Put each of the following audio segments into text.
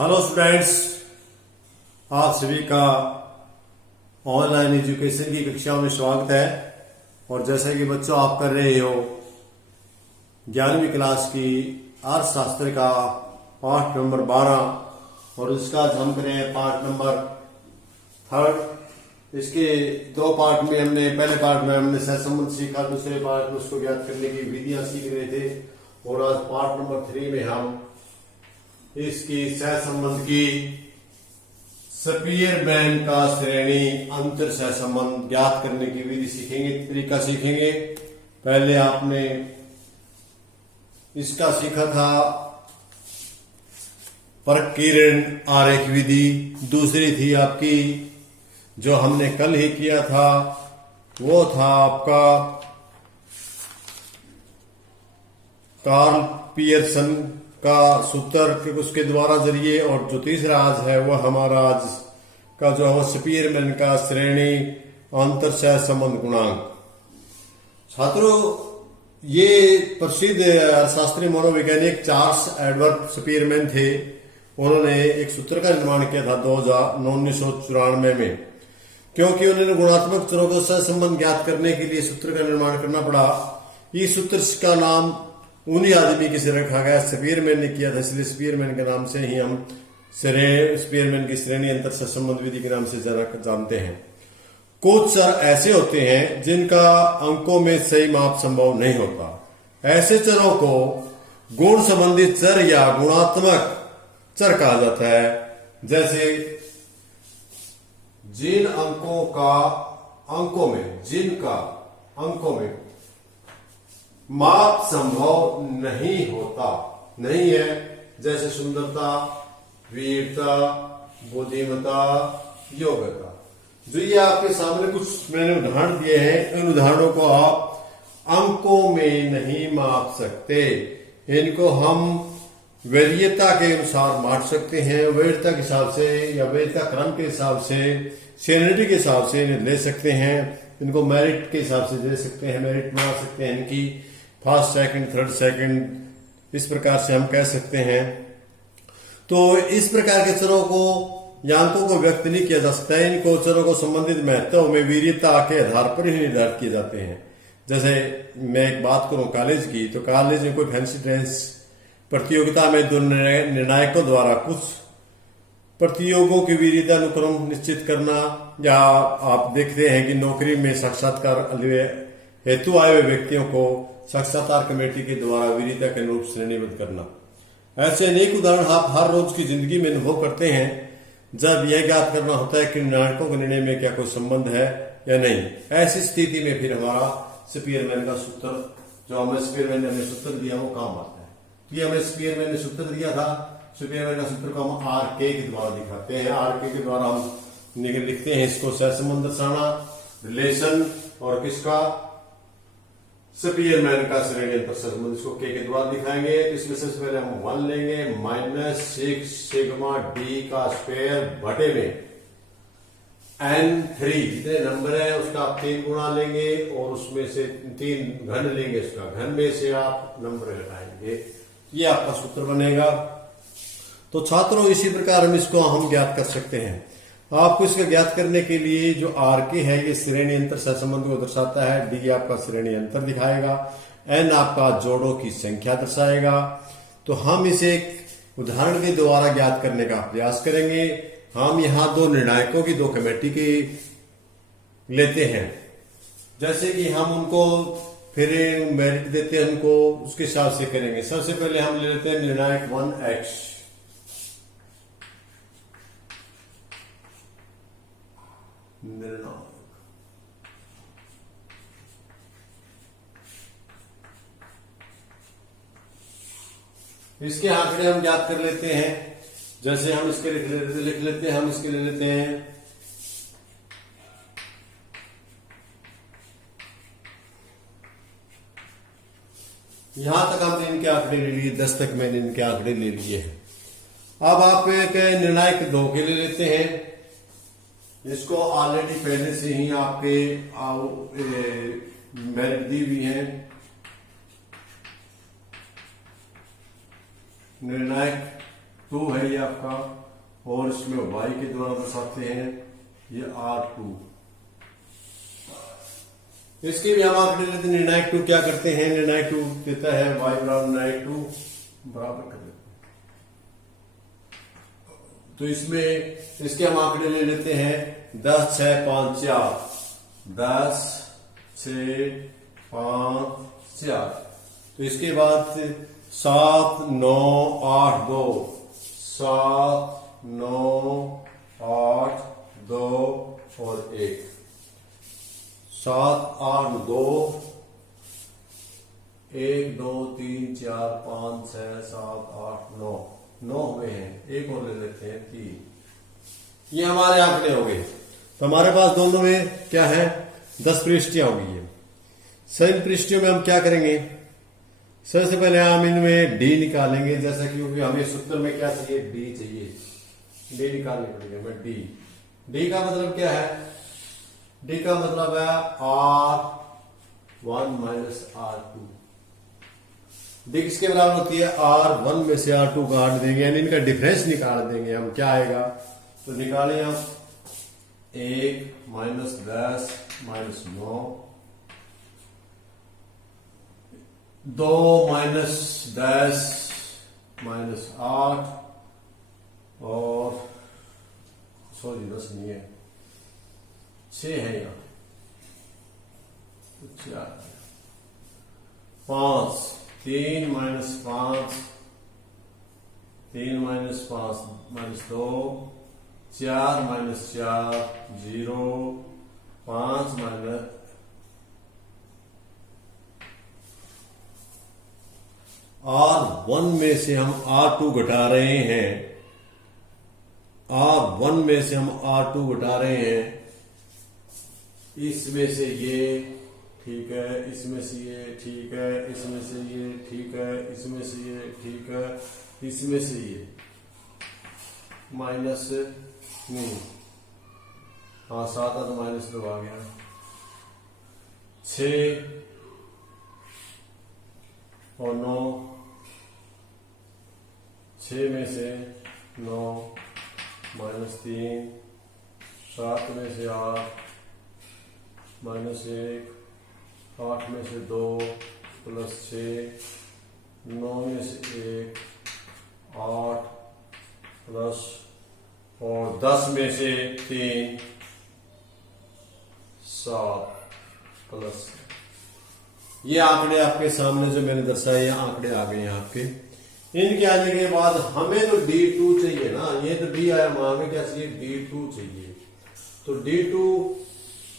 Hello students, आप सभी का ऑनलाइन एजुकेशन की कक्षाओं में स्वागत है। और जैसे कि बच्चों आप कर रहे हो 11वीं क्लास की अर्थशास्त्र का पाठ नंबर 12 और इसका आज हम करें पाठ नंबर 3। इसके दो पार्ट में पहले पार्ट में हमने सहसंबंध सीखा, दूसरे पार्ट में उसको ज्ञात करने की विधियां सीख रहे थे। और आज पार्ट नंबर 3 में हम इसकी सहसंबंध की स्पीयरमैन का श्रेणी अंतर सहसंबंध ज्ञात करने की विधि सीखेंगे, तरीका सीखेंगे। पहले आपने इसका सीखा था प्रकीर्ण आरेख विधि, दूसरी थी आपकी जो हमने कल ही किया था वो था आपका कार्ल पियर्सन का सूत्र उसके द्वारा जरिए। और जो तीसरा आज है वह हमारा आज का जो है स्पीयरमैन का श्रेणी अंतर सहसंबंध गुणांक। छात्रों, ये प्रसिद्ध अर्थशास्त्री मनोवैज्ञानिक चार्ल्स एडवर्ड स्पीयरमैन थे। उन्होंने एक सूत्र का निर्माण किया था 1994 में। क्योंकि उन्होंने गुणात्मक चरों को सहसंबंध ज्ञात करने के लिए सूत्र का निर्माण करना पड़ा, इस सूत्र का नाम उन्हीं आदमी के से रखा गया, स्पीयरमैन ने किया था, इसलिए स्पीयरमैन के नाम से ही हम स्पीयरमैन की श्रेणी अंतर सहसंबंध विधि के नाम से जानते हैं। कुछ चर ऐसे होते हैं जिनका अंकों में सही माप संभव नहीं होता। ऐसे चरों को गुण संबंधित चर या गुणात्मक चर कहा जाता है। जैसे जिनका अंकों में माप संभव नहीं है, जैसे सुंदरता, वीरता, बुद्धिमत्ता, योग्यता। जो ये आपके सामने कुछ मैंने उदाहरण दिए हैं, इन उदाहरणों को आप अंकों में नहीं माप सकते। इनको हम वरीयता के अनुसार बांट सकते हैं, वरीयता के हिसाब से या वरीयता क्रम के हिसाब से, सीनियरिटी के हिसाब से इन्हें ले सकते हैं। इनको मेरिट के हिसाब से दे सकते हैं, मेरिट बना सकते हैं इनकी, फर्स्ट सेकंड थर्ड सेकंड, इस प्रकार से हम कह सकते हैं। तो इस प्रकार के चरों को या अंकों को व्यक्त नहीं किया जा सकता है। इनको चरों को संबंधित महत्व में वीरता के आधार पर ही निर्धारित किए जाते हैं। जैसे मैं एक बात करूं कॉलेज की, तो कॉलेज में कोई फैंसी ड्रेस प्रतियोगिता में दो निर्णायकों द्वारा कुछ प्रतियोगों की वीरता अनुक्रम निश्चित करना, या आप देखते हैं कि नौकरी में साक्षात्कार हेतु आए हुए व्यक्तियों को साक्षात्कार कमेटी के द्वारा वीरता के अनुरूप श्रेणीबद्ध करना। ऐसे अनेक उदाहरण आप हर रोज की जिंदगी में अनुभव करते हैं जब यह ज्ञात करना होता है कि निर्णायकों के निर्णय में क्या कोई संबंध है या नहीं। ऐसी स्थिति में फिर हमारा स्पीयरमैन का सूत्र, जो हमें स्पीयरमैन ने हमें सूत्र दिया, वो काम आता है। तो ये हमें स्पीयरमैन ने सूत्र दिया था, स्पीयरमैन का सूत्र को हम आरके के द्वारा दिखाते हैं। आरके के द्वारा हम लिखते हैं इसको सहसंबंध दर्शाना, रिलेशन, और किसका स्पीयरमैन का श्रेणी अंतर सहसंबंध, इसको के द्वारा दिखाएंगे। तो इसमें सबसे पहले हम 1 लेंगे, -6 सिग्मा डी का स्क्वायर बटे में n3 जितने नंबर है उसका आप 3 गुणा लेंगे और उसमें से 3 घन लेंगे, उसका घन में से आप नंबर घटाएंगे, ये आपका सूत्र बनेगा। तो छात्रों, इसी प्रकार हम इसको ज्ञात कर सकते हैं। आपको इसका ज्ञात करने के लिए जो आर के है ये श्रेणी अंतर सहसंबंध को दर्शाता है, डी आपका श्रेणी अंतर दिखाएगा, एन आपका जोड़ों की संख्या दर्शाएगा। तो हम इसे एक उदाहरण के द्वारा ज्ञात करने का प्रयास करेंगे। हम यहाँ दो निर्णायकों की, दो कमेटी की लेते हैं। जैसे कि हम उनको फिर मेरिट देते हैं, उनको उसके हिसाब से करेंगे। सबसे पहले हम ले लेते हैं निर्णायक 1x। निर्णायक इसके आंकड़े हम ज्ञात कर लेते हैं। जैसे हम इसके लिख लेते हैं, हम इसके ले लेते हैं यहां तक हमने इनके आंकड़े ले लिए, 10 तक मैंने इनके आंकड़े ले लिए हैं। अब आप एक निर्णायक 2 के ले लेते हैं। इसको ऑलरेडी पहले से ही आपके मेरिट दी हुई है। निर्णायक 2 है ये आपका, और इसमें y के द्वारा दर्शाते हैं ये R2। इसके भी हम आंकड़े लेते हैं। निर्णायक 2 क्या करते हैं, निर्णायक 2 देता है y बराबर निर्णायक 2 बराबर कर देते हैं। तो इसमें इसके हम आंकड़े ले लेते हैं 10, 6, 5, 4, 10, 6, 5, 4। तो इसके बाद 7, 9, 8, 2, 7, 9, 8, 2 और 1, 7, 8, 2, 1, 2, 3, 4, 5, 6, 7, 8, 9 हुए हैं। एक और ले लेते हैं 3। ये हमारे आंकड़े हो गए। तो हमारे पास दोनों में क्या है, 10 पृष्ठियां होगी। ये सभी पृष्ठियों में हम क्या करेंगे, सबसे पहले हम इनमें डी निकालेंगे, जैसा कि क्योंकि हमें सूत्र में क्या चाहिए, डी चाहिए। डी निकालने पड़ेगा। मैं डी का मतलब क्या है, डी का मतलब है R1 माइनस R2। डी किसके बराबर होती है, R1 में से R2 काट देंगे, यानी इनका डिफरेंस निकाल देंगे हम। क्या आएगा, तो निकालें आप 1 माइनस 10 माइनस 9, 2 माइनस 10 माइनस 8, और सॉरी 10 नहीं है, 6 है यहां, 5, 3 minus 5, 3 minus 5 minus 2, 4 minus 4 0, 5 minus R1 में से हम R2 घटा रहे हैं, R1 में से हम R2 घटा रहे हैं। इसमें से ये ठीक है, इसमें से ये ठीक है, इसमें से ये ठीक है, इसमें से ये ठीक है, इसमें से ये माइनस नहीं, हाँ 7 तो माइनस 2 आ गया, 6 और 9, 6 में से 9 माइनस 3, 7 में से 8 माइनस 1, 8 में से 2 प्लस 6, 9 में से 1, 8 प्लस, और 10 में से 3, 7 प्लस। ये आंकड़े आपके सामने जो मैंने दर्शाए, ये आंकड़े आ गए हैं आपके। इनके आने के बाद हमें तो D2 चाहिए ना, ये तो D आया, हमें क्या चाहिए, D2 चाहिए। तो D2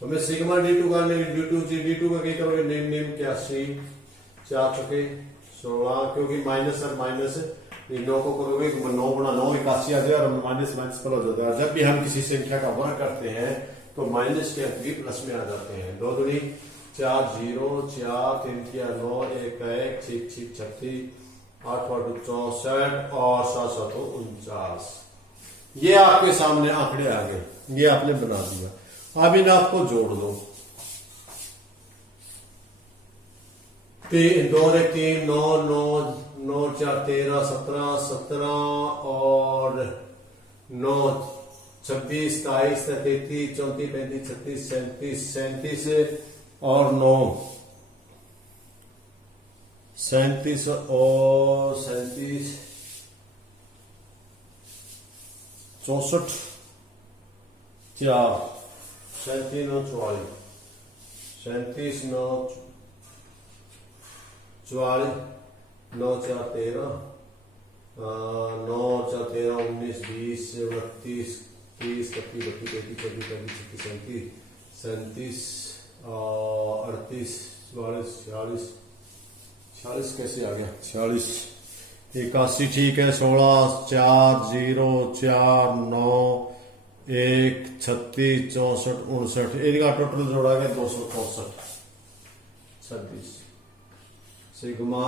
हमें सिग्मा D2 का D2 चाहिए। D2 का क्या करोगे, नेम क्या, 4 चुके 16, क्योंकि माइनस और माइनस 9 को करोगे 9 गुणा 9 81 आ जाए, और माइनस माइनस प्लस हो जाता है। जब भी हम किसी संख्या का वर्ग करते हैं तो माइनस के अंक भी प्लस में आ जाते हैं। 2 दूनी 4 0, 4 3 9 1 1 6 6 36, 8 8 64 और 7 7 49। ये आपके सामने आंकड़े आ गए, ये आपने बना दिया। अब इन आपको जोड़ दो, 2 3 9 9 9 4 13 17 17 और 9 26 27 33 34 35 36 37 37 और 9 37 और 37 64 4 37 9 44 37 9 44 9 4 13 9 4 13 19 20 29 30 31 32 33 34 35 36 37 38 40 कैसे आ गया, 46 81 ठीक है, 16 4 0 4 9 1 36 64 59, इनका टोटल जोड़ा गया 264 26 सिग्मा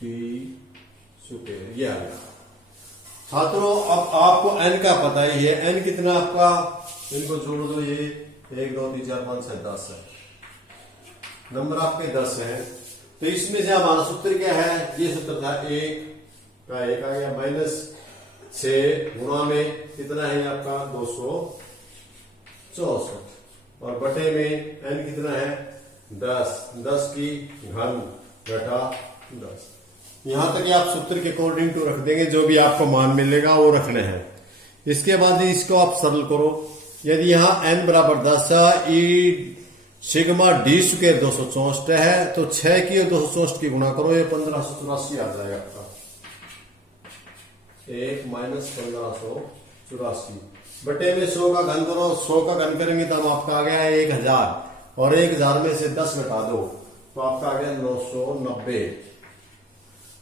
टी सुपर, ये आ गया। छात्रों अब आपको n का पता ही है, n कितना आपका, इनको जोड़ दो, ये 1 2 3 4 5 6 10 है, नंबर आपके 10 है। तो इसमें से हमारा सूत्र क्या है, ये सूत्र था 1 का 1 आ गया, माइनस 6 गुणा में कितना है आपका 264 और बटे में n कितना है 10, 10 की घन घटा 10। यहां तक आप सूत्र के अकॉर्डिंग टू रख देंगे, जो भी आपको मान मिलेगा वो रखने हैं। इसके बाद इसको आप सरल करो। यदि यहाँ n बराबर 10 ई सिग्मा डी स्क्वायर 264 है तो 6 की और 264 की गुणा करो, ये 1584 आ जाएगा आपका। 1 माइनस 1584 बटे में 100 का घन करो, 100 का घन करेंगे तो आपका आ गया 1000 और 1000 में से 10 घटा दो तो आपका आ गया 990।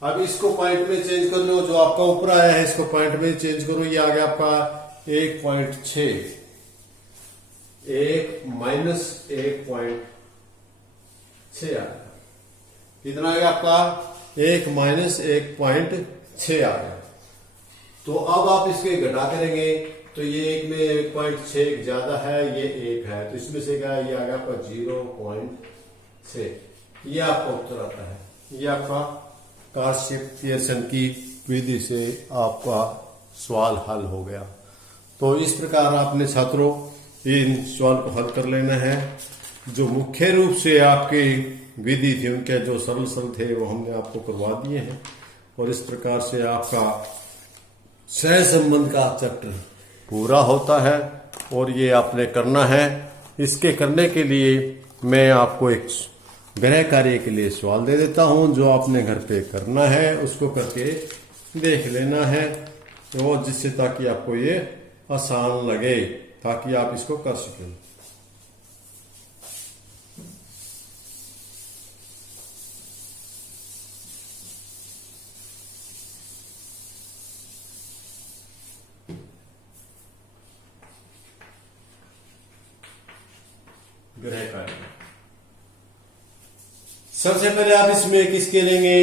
अब इसको पॉइंट में चेंज कर लो, जो आपका ऊपर आया है इसको पॉइंट में चेंज करो, ये आ गया आपका 1.6, 1 माइनस 1.6 आ गया। कितना आ गया आपका 1 माइनस 1.6 आ गया। तो अब आप इसके घटा करेंगे तो ये 1 में 1.6 ज्यादा है, ये 1 है, तो इसमें से क्या ये आ गया आपका 0.6। ये आपका उत्तर आता है। ये आपका कार्शिप-पियर्सन की विधि से आपका सवाल हल हो गया। तो इस प्रकार आपने छात्रों इन सवाल को हल कर लेना है। जो मुख्य रूप से आपकी विधि थी उनके जो सरल सरल थे वो हमने आपको करवा दिए हैं और इस प्रकार से आपका सह संबंध का चैप्टर पूरा होता है और ये आपने करना है। इसके करने के लिए मैं आपको एक गृह कार्य के लिए सवाल दे देता हूं, जो आपने घर पे करना है उसको करके देख लेना है और जिससे ताकि आपको ये आसान लगे, ताकि आप इसको कर सकें। गृह कार्य सबसे पहले आप इसमें किसके लेंगे,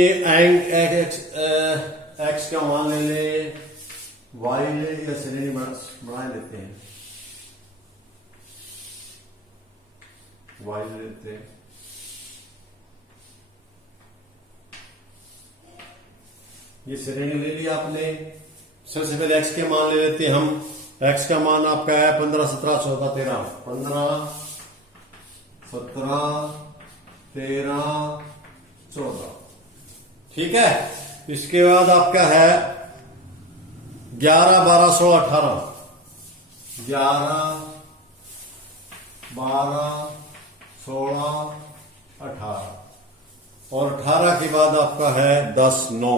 एक्स का मान ले ले, वाई ले या श्रेणी बना लेते हैं, वाई ले लेते हैं। ये श्रेणी ले ली आपने। सबसे पहले एक्स के मान ले लेते हैं हम। एक्स का मान आपका है 15, 17, 14, 13, 15, 17, 13, 14। ठीक है। इसके बाद आपका है 11, 12, 16, 18, 11, 12, 16, 18 और 18 के बाद आपका है 10, 9,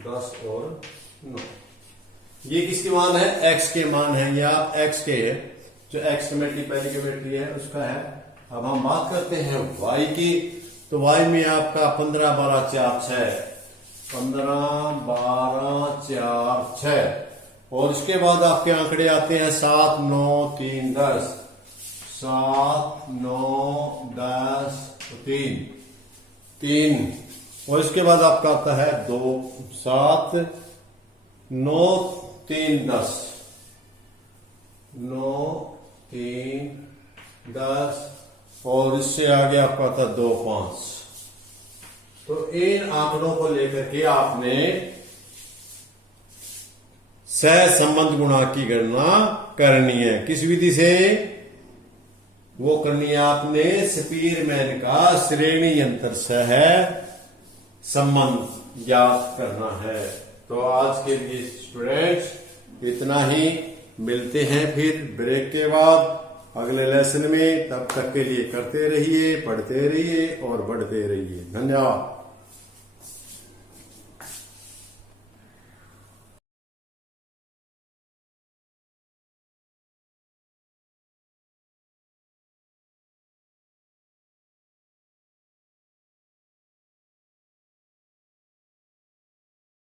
10 और 9। ये किसके मान है, एक्स के मान है, या एक्स के है, जो एक्स कमेटी पहली कमेटी है उसका है। अब हम बात करते हैं वाई की। तो वाई में आपका 15, 12, 4, 6, 15, 12, 4, 6 और इसके बाद आपके आंकड़े आते हैं 7, 9, 3, 10, 7, 9, 10, 3 और इसके बाद आपका आता है 2, 7, 9, 3, 10, 9, 3, 10 और इससे आगे आपका आता 2, 5। तो इन आंकड़ों को लेकर के आपने सह संबंध गुणा की गणना करनी है। किस विधि से वो करनी है, आपने स्पीरमैन का श्रेणी अंतर सह संबंध ज्ञात करना है। तो आज के लिए स्टूडेंट्स इतना ही। मिलते हैं फिर ब्रेक के बाद अगले लेसन में। तब तक के लिए करते रहिए, पढ़ते रहिए और बढ़ते रहिए। धन्यवाद।